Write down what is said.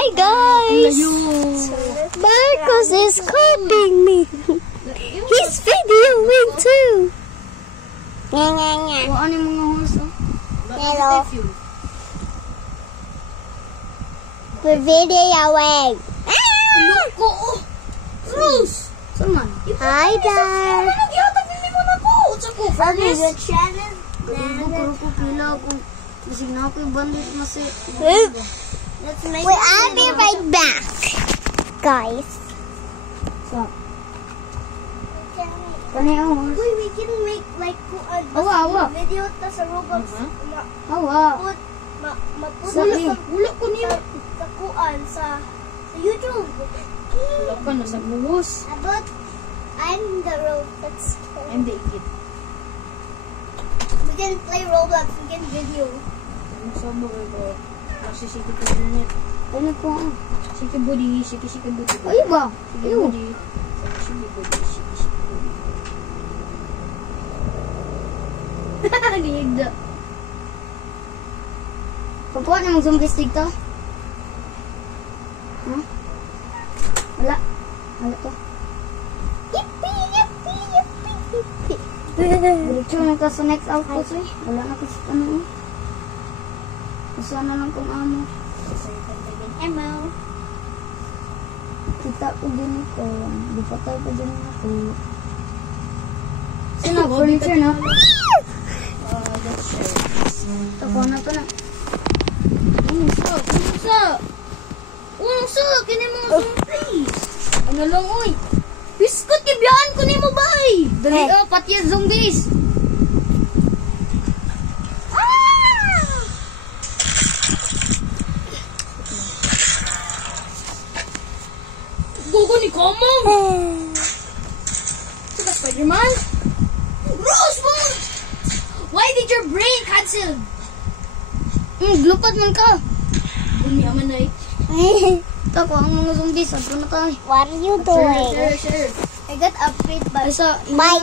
Hi guys! Marcos is copying me. He's videoing too. Ano yung mga horse? Hello. We're videoing. Loko! Rose! Saman? Hi there. Nagyatag nili mo na ko! Utsa ko! Furnace. Kuro ko pila kung kasi na ako yung bandit na si... Wait, I'll be right back, guys. So, kani ang horse? Wait, we can make like Awa. video tas sa Roblox. Awa. Maput Ulo ko niyo. sa kuan sa YouTube. Ulo ka na sa buhos. But I'm the Roblox. I'm the idiot. We can play Roblox. We can video. Ano sa mga ito? Magsisiki ko din. Ano po? Siki body. Siki body. Ay ba? Siki body. Siki body. Gigda. Papuan na mag-zombie stick to? Huh? Wala to. Yippee. Diretso na ka sa next outpost eh. Wala na kasi ano eh. Usa na lang kung amo. ML. Kita ko din ko. Di patay pa din ako. Sino? Furniture na? That's right. Tako na to na. Unsa? Kini mo zombies. Ano lang oy? Biskot kibiyaan ko nimo bay. Dali pati yung zombies. Gogo ni Komong. Saka Spider-Man. Rosemont! Why did your brain cancel? Glupad man ka. Bumiyaman na eh. Tako ang mga zombies. Ano na tayo? What are you doing? Sure. I got upgrade by Ay sa... My